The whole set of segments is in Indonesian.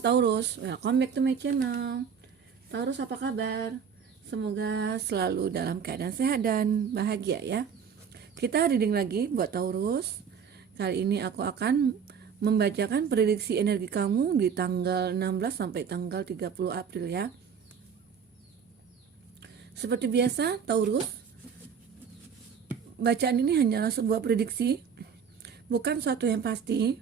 Taurus, welcome back to my channel. Taurus, apa kabar? Semoga selalu dalam keadaan sehat dan bahagia ya. Kita reading lagi buat Taurus. Kali ini aku akan membacakan prediksi energi kamu di tanggal 16 sampai tanggal 30 April ya. Seperti biasa, Taurus, bacaan ini hanyalah sebuah prediksi, bukan suatu yang pasti.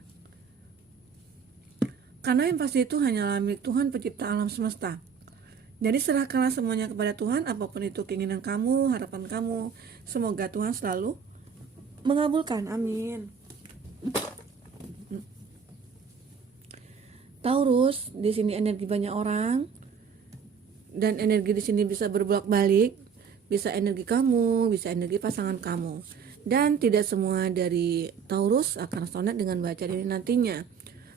Karena yang pasti itu hanyalah milik Tuhan pencipta alam semesta. Jadi serahkanlah semuanya kepada Tuhan, apapun itu keinginan kamu, harapan kamu. Semoga Tuhan selalu mengabulkan. Amin. Taurus, di sini energi banyak orang dan energi di sini bisa berbolak-balik, bisa energi kamu, bisa energi pasangan kamu. Dan tidak semua dari Taurus akan resonate dengan bacaan ini nantinya.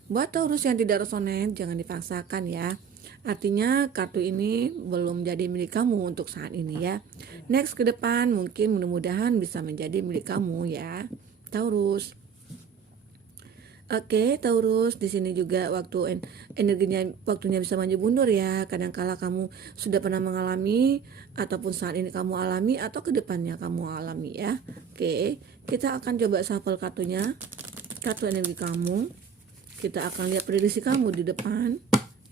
Buat Taurus yang tidak resonate, jangan dipaksakan ya. Artinya kartu ini belum jadi milik kamu untuk saat ini ya. Next ke depan mungkin mudah-mudahan bisa menjadi milik kamu ya, Taurus. Oke, Taurus, di sini juga waktunya bisa maju mundur ya. Kadangkala kamu sudah pernah mengalami ataupun saat ini kamu alami atau ke depannya kamu alami ya. Oke, kita akan coba shuffle kartunya. Kartu energi kamu. Kita akan lihat prediksi kamu di depan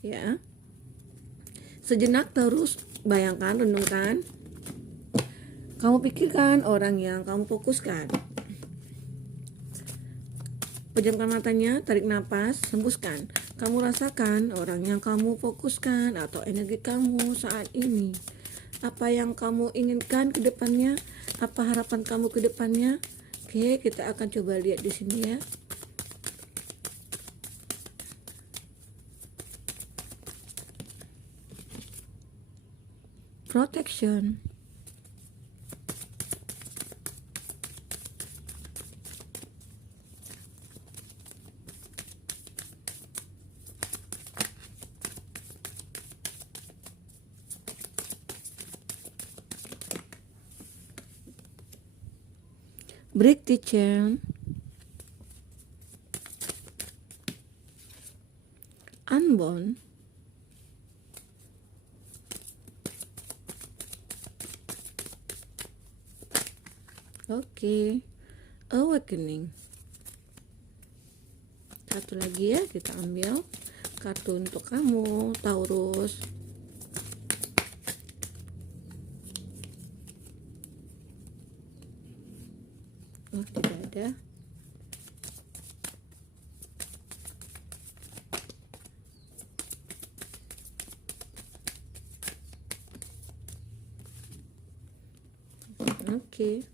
ya. Sejenak Taurus, bayangkan, renungkan. Kamu pikirkan orang yang kamu fokuskan. Pejamkan matanya, tarik napas, hembuskan. Kamu rasakan orang yang kamu fokuskan atau energi kamu saat ini. Apa yang kamu inginkan ke depannya? Apa harapan kamu ke depannya? Oke, kita akan coba lihat di sini ya. Protection. Break the chain. Unbound. Oke, awakening. Satu lagi ya, kita ambil kartu untuk kamu, Taurus. Oh, tidak ada. Oke.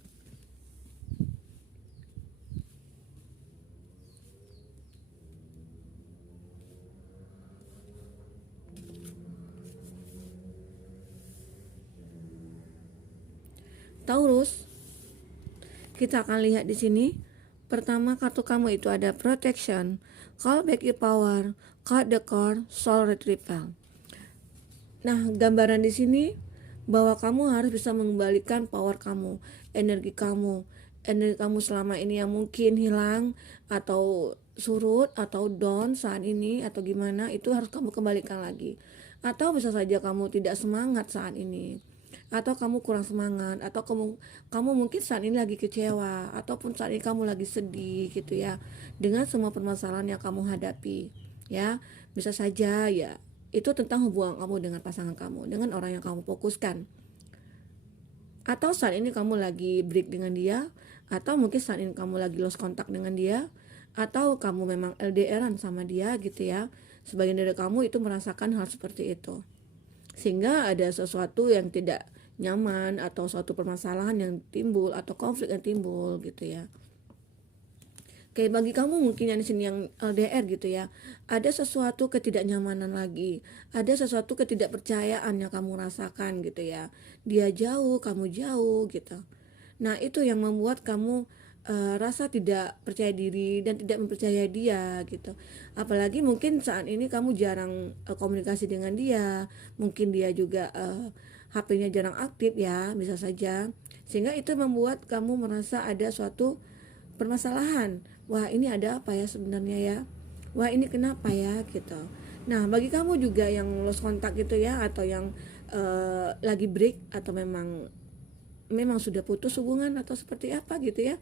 Taurus, kita akan lihat di sini. Pertama, kartu kamu itu ada protection, call back your power, cut the cord, soul retrieval. Nah, gambaran di sini bahwa kamu harus bisa mengembalikan power kamu, energi kamu selama ini yang mungkin hilang atau surut atau down saat ini atau gimana, itu harus kamu kembalikan lagi. Atau bisa saja kamu tidak semangat saat ini, atau kamu kurang semangat, atau kamu mungkin saat ini lagi kecewa, ataupun saat ini kamu lagi sedih gitu ya, dengan semua permasalahan yang kamu hadapi ya. Bisa saja ya, itu tentang hubungan kamu dengan pasangan kamu, dengan orang yang kamu fokuskan. Atau saat ini kamu lagi break dengan dia, atau mungkin saat ini kamu lagi lost kontak dengan dia, atau kamu memang LDRan sama dia gitu ya. Sebagian dari kamu itu merasakan hal seperti itu, sehingga ada sesuatu yang tidak nyaman atau suatu permasalahan yang timbul atau konflik yang timbul gitu ya. Kayak bagi kamu mungkin yang di sini yang LDR gitu ya, ada sesuatu ketidaknyamanan lagi, ada sesuatu ketidakpercayaan yang kamu rasakan gitu ya. Dia jauh, kamu jauh gitu. Nah, itu yang membuat kamu rasa tidak percaya diri dan tidak mempercayai dia gitu. Apalagi mungkin saat ini kamu jarang komunikasi dengan dia, mungkin dia juga HP-nya jarang aktif ya, bisa saja. Sehingga itu membuat kamu merasa ada suatu permasalahan. Wah, ini ada apa ya sebenarnya ya? Wah, ini kenapa ya gitu. Nah, bagi kamu juga yang lost kontak gitu ya, atau yang lagi break, atau memang memang sudah putus hubungan atau seperti apa gitu ya.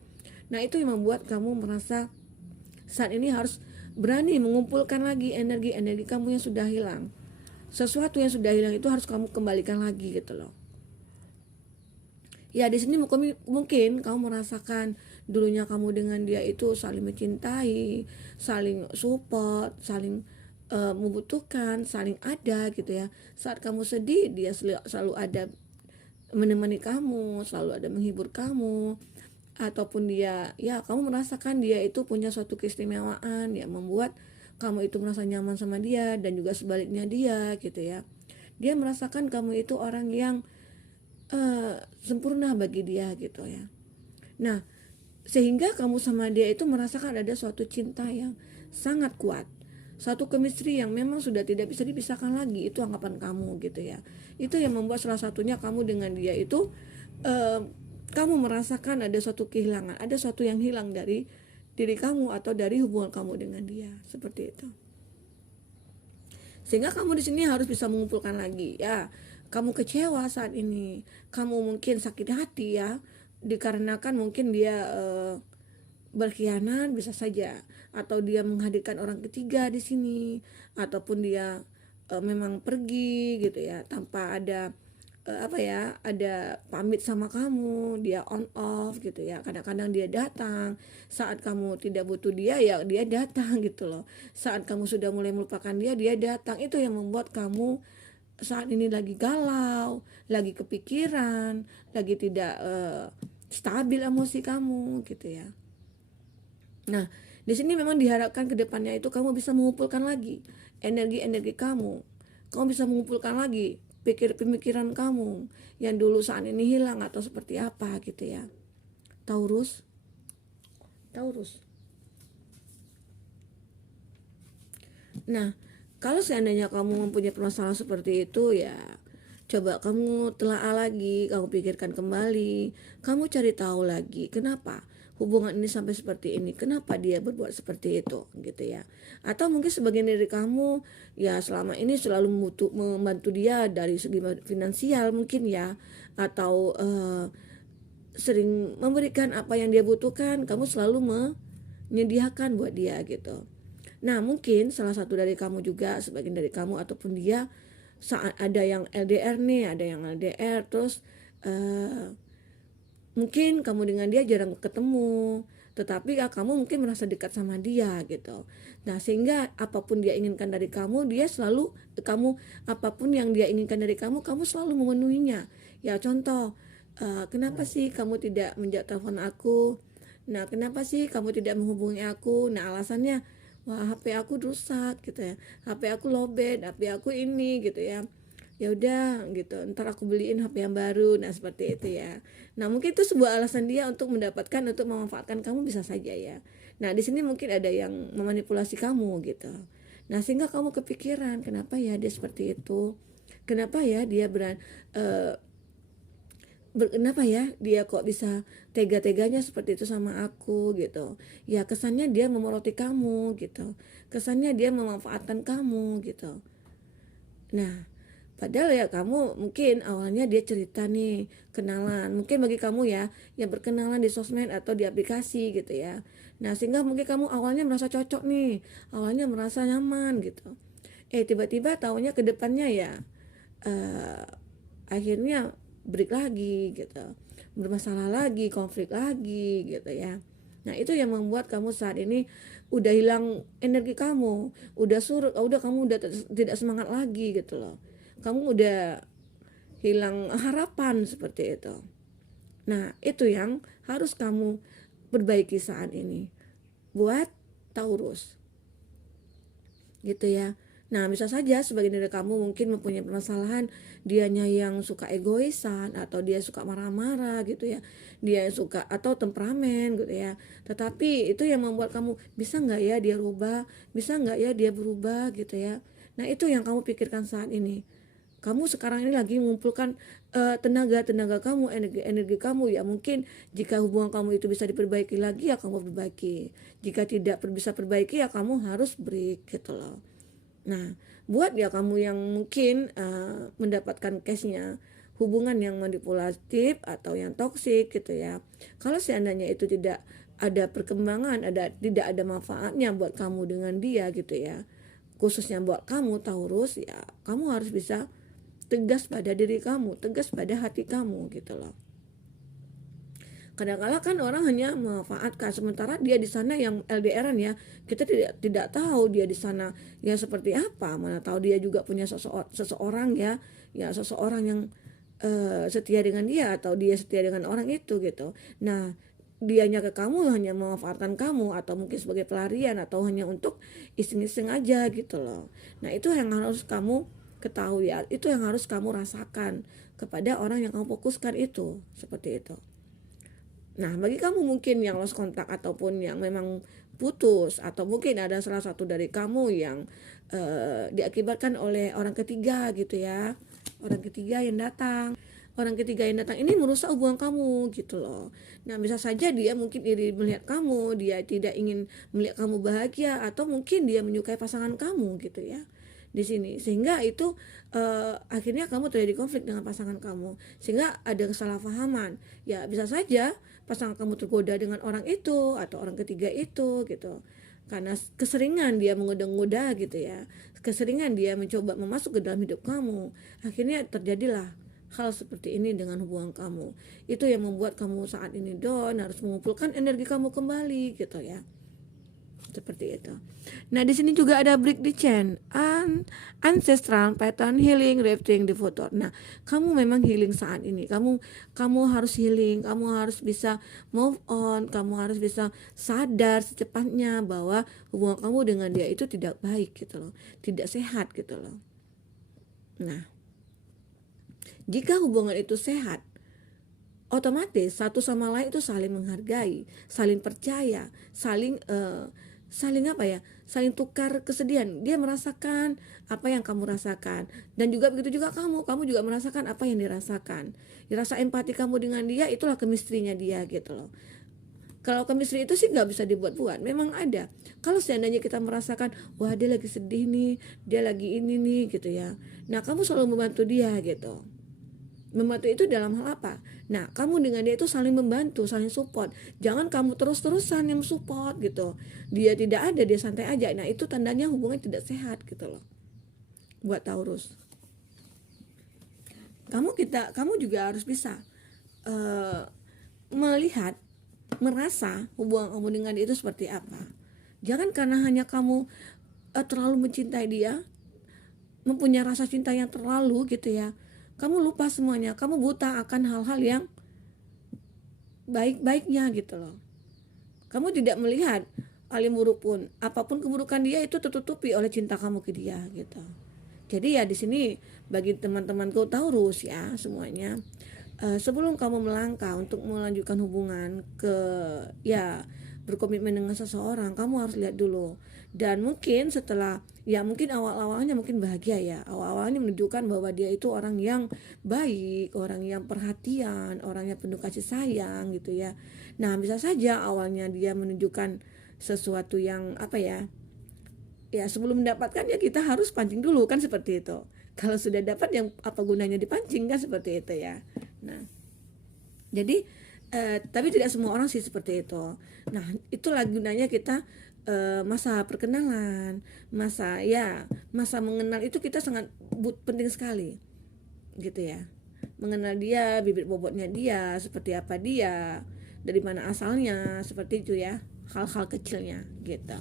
Nah, itu yang membuat kamu merasa saat ini harus berani mengumpulkan lagi energi-energi kamu yang sudah hilang. Sesuatu yang sudah hilang itu harus kamu kembalikan lagi gitu loh. Ya, di sini mungkin kamu merasakan dulunya kamu dengan dia itu saling mencintai, saling support, saling membutuhkan, saling ada gitu ya. Saat kamu sedih, dia selalu ada menemani kamu, selalu ada menghibur kamu. Ataupun dia, ya kamu merasakan dia itu punya suatu keistimewaan yang membuat kamu itu merasa nyaman sama dia, dan juga sebaliknya dia gitu ya. Dia merasakan kamu itu orang yang sempurna bagi dia gitu ya. Nah, sehingga kamu sama dia itu merasakan ada suatu cinta yang sangat kuat, satu chemistry yang memang sudah tidak bisa dipisahkan lagi. Itu anggapan kamu gitu ya. Itu yang membuat salah satunya kamu dengan dia itu kamu merasakan ada suatu kehilangan, ada suatu yang hilang dari diri kamu atau dari hubungan kamu dengan dia, seperti itu. Sehingga kamu di sini harus bisa mengumpulkan lagi ya. Kamu kecewa saat ini, kamu mungkin sakit hati ya, dikarenakan mungkin dia berkhianat bisa saja, atau dia menghadirkan orang ketiga di sini, ataupun dia memang pergi gitu ya tanpa ada ada pamit sama kamu, dia on off gitu ya. Kadang-kadang dia datang saat kamu tidak butuh dia, ya dia datang gitu loh. Saat kamu sudah mulai melupakan dia, dia datang. Itu yang membuat kamu saat ini lagi galau, lagi kepikiran, lagi tidak stabil emosi kamu gitu ya. Nah, di sini memang diharapkan ke depannya itu kamu bisa mengumpulkan lagi energi-energi kamu. Kamu bisa mengumpulkan lagi pemikiran kamu yang dulu saat ini hilang atau seperti apa gitu ya. Taurus. Taurus. Nah, kalau seandainya kamu mempunyai permasalahan seperti itu ya, coba kamu telaah lagi, kamu pikirkan kembali, kamu cari tahu lagi kenapa hubungan ini sampai seperti ini, kenapa dia berbuat seperti itu gitu ya. Atau mungkin sebagian dari kamu ya selama ini selalu membantu dia dari segi finansial mungkin ya, atau sering memberikan apa yang dia butuhkan, kamu selalu menyediakan buat dia gitu. Nah, mungkin salah satu dari kamu juga, sebagian dari kamu ataupun dia, saat ada yang LDR nih, ada yang LDR, terus mungkin kamu dengan dia jarang ketemu, tetapi ya kamu mungkin merasa dekat sama dia gitu. Nah, sehingga apapun dia inginkan dari kamu, dia selalu apapun yang dia inginkan dari kamu, kamu selalu memenuhinya. Ya contoh, kenapa sih kamu tidak menjawab telepon aku? Nah, kenapa sih kamu tidak menghubungi aku? Nah, alasannya, wah HP aku rusak gitu ya, HP aku lowbat, HP aku ini gitu ya. Ya udah gitu, ntar aku beliin HP yang baru. Nah, seperti itu ya. Nah, mungkin itu sebuah alasan dia untuk memanfaatkan kamu, bisa saja ya. Nah, di sini mungkin ada yang memanipulasi kamu gitu. Nah, sehingga kamu kepikiran, kenapa ya dia seperti itu, kenapa ya dia kenapa ya dia kok bisa tega-teganya seperti itu sama aku gitu. Ya kesannya dia memoroti kamu gitu, kesannya dia memanfaatkan kamu gitu. Nah, padahal ya kamu mungkin awalnya dia cerita nih, kenalan. Mungkin bagi kamu ya, yang berkenalan di sosmed atau di aplikasi gitu ya. Nah, sehingga mungkin kamu awalnya merasa cocok nih, awalnya merasa nyaman gitu. Tiba-tiba tahunya ke depannya ya, eh, akhirnya break lagi gitu. Bermasalah lagi, konflik lagi gitu ya. Nah, itu yang membuat kamu saat ini udah hilang energi kamu, udah surut, udah kamu udah tidak semangat lagi gitu loh. Kamu udah hilang harapan seperti itu. Nah, itu yang harus kamu perbaiki saat ini buat Taurus. Gitu ya. Nah, bisa saja sebagian dari kamu mungkin mempunyai permasalahan, dianya yang suka egoisan, atau dia suka marah-marah gitu ya. Dia yang suka atau temperamen gitu ya. Tetapi itu yang membuat kamu, bisa nggak ya dia rubah, bisa nggak ya dia berubah gitu ya. Nah, itu yang kamu pikirkan saat ini. Kamu sekarang ini lagi mengumpulkan tenaga kamu, energi kamu ya. Mungkin jika hubungan kamu itu bisa diperbaiki lagi, ya kamu perbaiki. Jika tidak bisa perbaiki, ya kamu harus break gitu loh. Nah, buat ya kamu yang mungkin mendapatkan case-nya hubungan yang manipulatif atau yang toksik gitu ya. Kalau seandainya itu tidak ada perkembangan, tidak ada manfaatnya buat kamu dengan dia gitu ya. Khususnya buat kamu Taurus ya, kamu harus bisa tegas pada diri kamu, tegas pada hati kamu gitu loh. Kadang-kala kan orang hanya memanfaatkan, sementara dia di sana yang LDRan ya, kita tidak tahu dia di sana ya seperti apa, mana tahu dia juga punya seseorang ya, seseorang yang setia dengan dia atau dia setia dengan orang itu gitu. Nah, dianya ke kamu hanya memanfaatkan kamu atau mungkin sebagai pelarian atau hanya untuk iseng-iseng aja gitu loh. Nah, itu yang harus kamu ketahui ya, itu yang harus kamu rasakan kepada orang yang kamu fokuskan itu, seperti itu. Nah, bagi kamu mungkin yang lost kontak ataupun yang memang putus atau mungkin ada salah satu dari kamu yang diakibatkan oleh orang ketiga gitu ya. Orang ketiga yang datang. Orang ketiga yang datang ini merusak hubungan kamu gitu loh. Nah, bisa saja dia mungkin iri melihat kamu, dia tidak ingin melihat kamu bahagia atau mungkin dia menyukai pasangan kamu gitu ya. Di sini sehingga itu akhirnya kamu terjadi konflik dengan pasangan kamu sehingga ada kesalahpahaman ya, bisa saja pasangan kamu tergoda dengan orang itu atau orang ketiga itu gitu, karena keseringan dia menggoda-goda gitu ya, keseringan dia mencoba memasuk ke dalam hidup kamu, akhirnya terjadilah hal seperti ini dengan hubungan kamu. Itu yang membuat kamu saat ini down, harus mengumpulkan energi kamu kembali gitu ya, seperti itu. Nah, di sini juga ada break the chain, ancestral pattern healing, rafting the future. Nah, kamu memang healing saat ini. Kamu harus healing, kamu harus bisa move on, kamu harus bisa sadar secepatnya bahwa hubungan kamu dengan dia itu tidak baik gitu loh, tidak sehat gitu loh. Nah, jika hubungan itu sehat, otomatis satu sama lain itu saling menghargai, saling percaya, saling saling tukar kesedihan. Dia merasakan apa yang kamu rasakan dan juga begitu juga kamu juga merasakan apa yang dirasakan. Dirasa empati kamu dengan dia, itulah chemistry-nya dia gitu loh. Kalau chemistry itu sih nggak bisa dibuat-buat, memang ada. Kalau seandainya kita merasakan, wah dia lagi sedih nih, dia lagi ini nih gitu ya, nah kamu selalu membantu dia gitu. Membantu itu dalam hal apa? Nah, kamu dengan dia itu saling membantu, saling support. Jangan kamu terus-terusan yang support gitu. Dia tidak ada, dia santai aja. Nah, itu tandanya hubungan tidak sehat gitu loh. Buat Taurus. Kamu juga harus bisa melihat, merasa hubungan kamu dengan dia itu seperti apa. Jangan karena hanya kamu terlalu mencintai dia, mempunyai rasa cinta yang terlalu gitu ya, kamu lupa semuanya, kamu buta akan hal-hal yang baik-baiknya gitu loh. Kamu tidak melihat hal yang buruk pun, apapun keburukan dia itu tertutupi oleh cinta kamu ke dia gitu. Jadi ya di sini bagi teman-temanku Taurus ya semuanya, sebelum kamu melangkah untuk melanjutkan hubungan berkomitmen dengan seseorang, kamu harus lihat dulu. Dan mungkin setelah mungkin awal-awalnya mungkin bahagia ya, awal-awalnya menunjukkan bahwa dia itu orang yang baik, orang yang perhatian, orang yang penuh kasih sayang gitu ya. Nah, bisa saja awalnya dia menunjukkan sesuatu yang sebelum mendapatkan ya kita harus pancing dulu kan, seperti itu. Kalau sudah dapat, yang apa gunanya dipancing kan, seperti itu ya. Nah, jadi tapi tidak semua orang sih seperti itu. Nah, itulah gunanya kita masa perkenalan, masa mengenal itu kita sangat penting sekali gitu ya. Mengenal dia, bibit bobotnya dia, seperti apa dia, dari mana asalnya, seperti itu ya, hal-hal kecilnya gitu.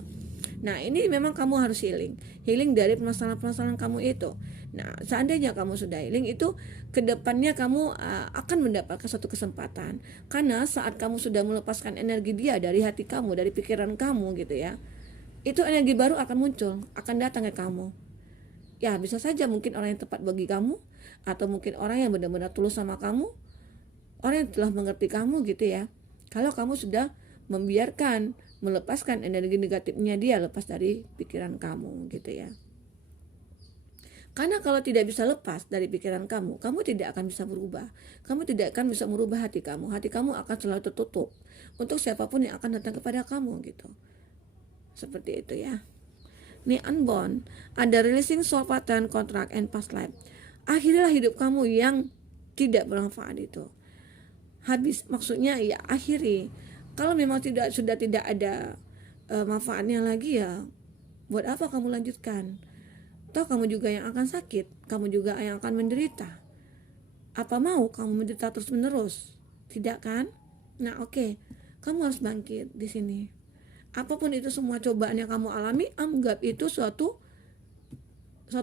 Nah, ini memang kamu harus healing dari permasalahan-permasalahan kamu itu. Nah, seandainya kamu sudah healing, itu kedepannya kamu akan mendapatkan satu kesempatan. Karena saat kamu sudah melepaskan energi dia dari hati kamu, dari pikiran kamu gitu ya, itu energi baru akan muncul, akan datang ke kamu. Ya, bisa saja mungkin orang yang tepat bagi kamu, atau mungkin orang yang benar-benar tulus sama kamu, orang yang telah mengerti kamu gitu ya. Kalau kamu sudah membiarkan, melepaskan energi negatifnya dia, lepas dari pikiran kamu gitu ya. Karena kalau tidak bisa lepas dari pikiran kamu tidak akan bisa berubah. Kamu tidak akan bisa merubah hati kamu. Hati kamu akan selalu tertutup untuk siapapun yang akan datang kepada kamu gitu. Seperti itu ya. nih unbound, ada releasing soul pattern, contract, and past life. Akhirilah hidup kamu yang tidak bermanfaat itu. Habis, maksudnya ya akhiri. Kalau memang sudah tidak ada manfaatnya lagi, ya buat apa kamu lanjutkan? Toh kamu juga yang akan sakit, kamu juga yang akan menderita. Apa mau kamu menderita terus menerus? Tidak kan? Nah, oke. Kamu harus bangkit di sini. Apapun itu, semua cobaan yang kamu alami, anggap itu suatu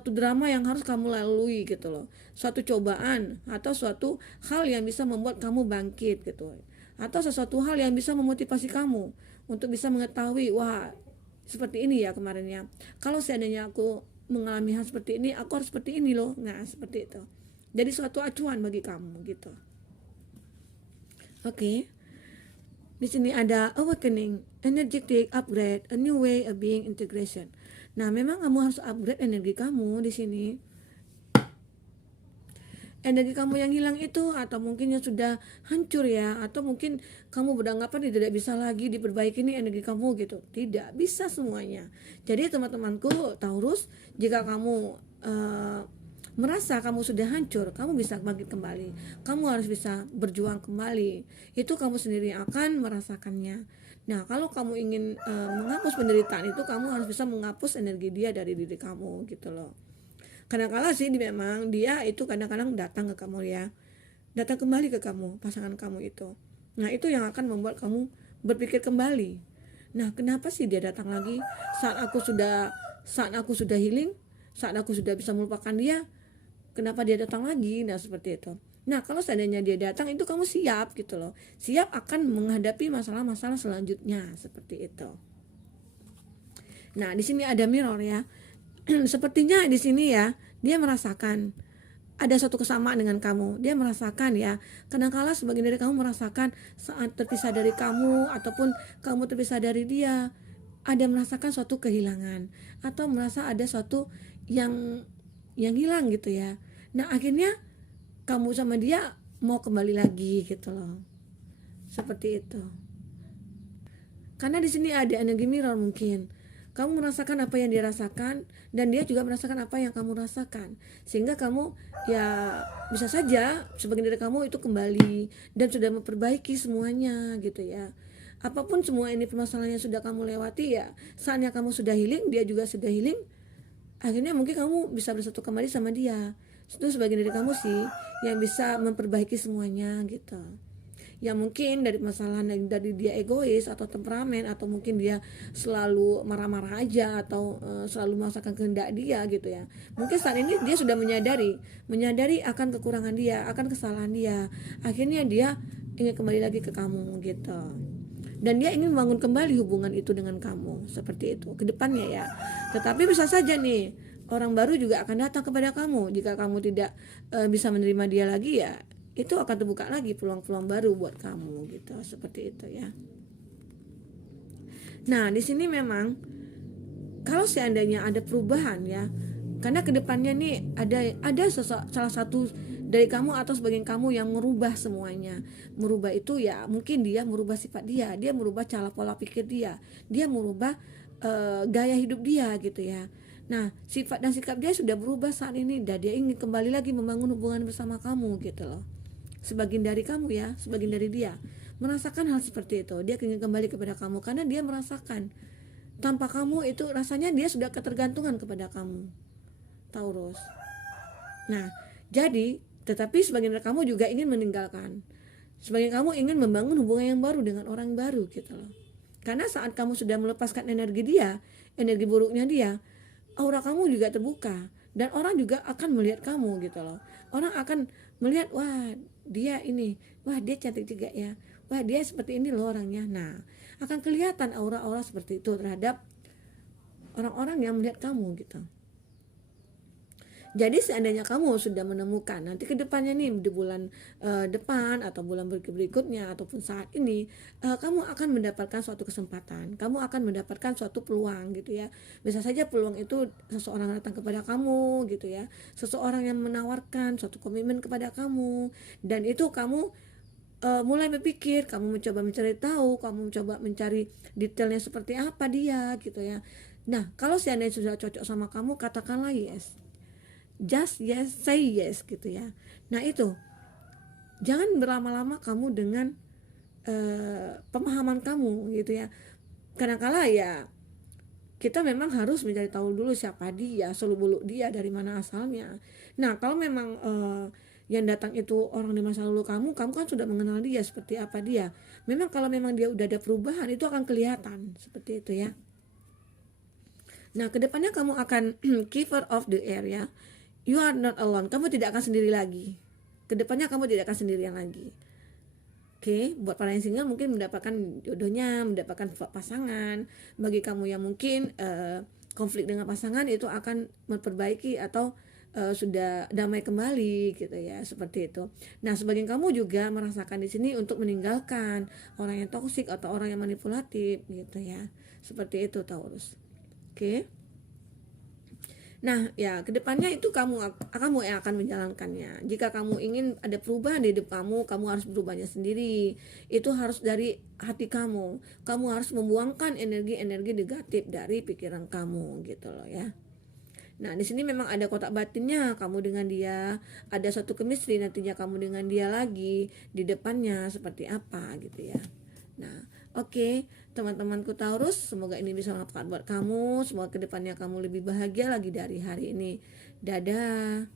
drama yang harus kamu lalui gitu loh. Suatu cobaan atau suatu hal yang bisa membuat kamu bangkit gitu. Atau sesuatu hal yang bisa memotivasi kamu untuk bisa mengetahui, wah, seperti ini ya kemarinnya. Kalau seandainya aku mengalami hal seperti ini, aku harus seperti ini loh. Nah, seperti itu. Jadi suatu acuan bagi kamu gitu. Oke. Di sini ada awakening, energetic upgrade, a new way of being, integration. Nah, memang kamu harus upgrade energi kamu di sini. Energi kamu yang hilang itu, atau mungkin yang sudah hancur ya, atau mungkin kamu beranggapan tidak bisa lagi diperbaiki nih energi kamu gitu. Tidak bisa semuanya. Jadi teman-temanku Taurus, jika kamu merasa kamu sudah hancur, kamu bisa bangkit kembali. Kamu harus bisa berjuang kembali. Itu kamu sendiri akan merasakannya. Nah, kalau kamu ingin menghapus penderitaan itu, kamu harus bisa menghapus energi dia dari diri kamu gitu loh. Kadang-kadang sih memang dia itu kadang-kadang datang ke kamu ya, datang kembali ke kamu, pasangan kamu itu. Nah, itu yang akan membuat kamu berpikir kembali. Nah, kenapa sih dia datang lagi saat aku sudah healing, saat aku sudah bisa melupakan dia, kenapa dia datang lagi? Nah, seperti itu. Nah, kalau seandainya dia datang, itu kamu siap gitu loh, siap akan menghadapi masalah-masalah selanjutnya seperti itu. Nah, di sini ada mirror ya. Sepertinya di sini ya, dia merasakan ada suatu kesamaan dengan kamu. Dia merasakan ya, kadang-kala sebagian dari kamu merasakan saat terpisah dari kamu, ataupun kamu terpisah dari dia, ada merasakan suatu kehilangan, atau merasa ada suatu yang hilang gitu ya. Nah, akhirnya kamu sama dia mau kembali lagi gitu loh. Seperti itu. Karena di sini ada energi mirror mungkin. Kamu merasakan apa yang dia rasakan, dan dia juga merasakan apa yang kamu rasakan, sehingga kamu ya bisa saja sebagian dari kamu itu kembali dan sudah memperbaiki semuanya gitu ya. Apapun semua ini permasalahan yang sudah kamu lewati ya, saatnya kamu sudah healing, dia juga sudah healing, akhirnya mungkin kamu bisa bersatu kembali sama dia. Itu sebagian dari kamu sih yang bisa memperbaiki semuanya gitu. Ya mungkin dari masalah dari dia egois atau temperamen, atau mungkin dia selalu marah-marah aja, atau selalu memaksakan kehendak dia gitu ya. Mungkin saat ini dia sudah menyadari akan kekurangan dia, akan kesalahan dia. Akhirnya dia ingin kembali lagi ke kamu gitu. Dan dia ingin membangun kembali hubungan itu dengan kamu seperti itu ke depannya ya. Tetapi bisa saja nih orang baru juga akan datang kepada kamu. Jika kamu tidak bisa menerima dia lagi, ya itu akan terbuka lagi peluang-peluang baru buat kamu gitu, seperti itu ya. Nah, di sini memang kalau seandainya ada perubahan ya, karena kedepannya nih ada salah satu dari kamu atau sebagian kamu yang merubah semuanya. Merubah itu ya mungkin dia merubah sifat dia merubah cara pola pikir dia merubah gaya hidup dia gitu ya. Nah, sifat dan sikap dia sudah berubah saat ini, dan dia ingin kembali lagi membangun hubungan bersama kamu gitu loh. Sebagian dari kamu ya, sebagian dari dia merasakan hal seperti itu. Dia ingin kembali kepada kamu karena dia merasakan tanpa kamu itu rasanya dia sudah ketergantungan kepada kamu, Taurus. Nah, jadi tetapi sebagian dari kamu juga ingin meninggalkan. Sebagian kamu ingin membangun hubungan yang baru dengan orang baru gitu loh. Karena saat kamu sudah melepaskan energi dia, energi buruknya dia, aura kamu juga terbuka, dan orang juga akan melihat kamu gitu loh. Orang akan melihat, wah dia ini, wah dia cantik juga ya, wah dia seperti ini loh orangnya. Nah, akan kelihatan aura-aura seperti itu terhadap orang-orang yang melihat kamu gitu. Jadi seandainya kamu sudah menemukan nanti ke depannya nih, di bulan depan atau bulan berikutnya ataupun saat ini, kamu akan mendapatkan suatu kesempatan, kamu akan mendapatkan suatu peluang gitu ya. Bisa saja peluang itu seseorang datang kepada kamu gitu ya, seseorang yang menawarkan suatu komitmen kepada kamu, dan itu kamu mulai berpikir, kamu mencoba mencari tahu, kamu mencoba mencari detailnya seperti apa dia gitu ya. Nah, kalau seandainya sudah cocok sama kamu, katakanlah yes. Just yes, say yes gitu ya. Nah itu, jangan berlama-lama kamu dengan pemahaman kamu gitu ya. Kadang-kala ya kita memang harus mencari tahu dulu siapa dia, seluk-beluk dia, dari mana asalnya. Nah, kalau memang yang datang itu orang di masa lalu kamu kan sudah mengenal dia seperti apa dia. Memang kalau memang dia udah ada perubahan itu akan kelihatan seperti itu ya. Nah, kedepannya kamu akan keeper of the area. You are not alone. Kamu tidak akan sendiri lagi. Kedepannya kamu tidak akan sendirian lagi. Oke, buat para yang single mungkin mendapatkan jodohnya, mendapatkan pasangan. Bagi kamu yang mungkin konflik dengan pasangan itu akan memperbaiki atau sudah damai kembali gitu ya, seperti itu. Nah, sebagian kamu juga merasakan di sini untuk meninggalkan orang yang toksik atau orang yang manipulatif gitu ya. Seperti itu Taurus. Oke. Nah, ya kedepannya itu kamu yang akan menjalankannya. Jika kamu ingin ada perubahan di hidup kamu harus berubahnya sendiri. Itu harus dari hati kamu. Kamu harus membuangkan energi-energi negatif dari pikiran kamu gitu loh ya. Nah, di sini memang ada kotak batinnya kamu dengan dia, ada satu chemistry nantinya kamu dengan dia lagi di depannya seperti apa gitu ya. Nah, oke, teman-temanku Taurus, semoga ini bisa bermanfaat buat kamu. Semoga kedepannya kamu lebih bahagia lagi dari hari ini. Dadah.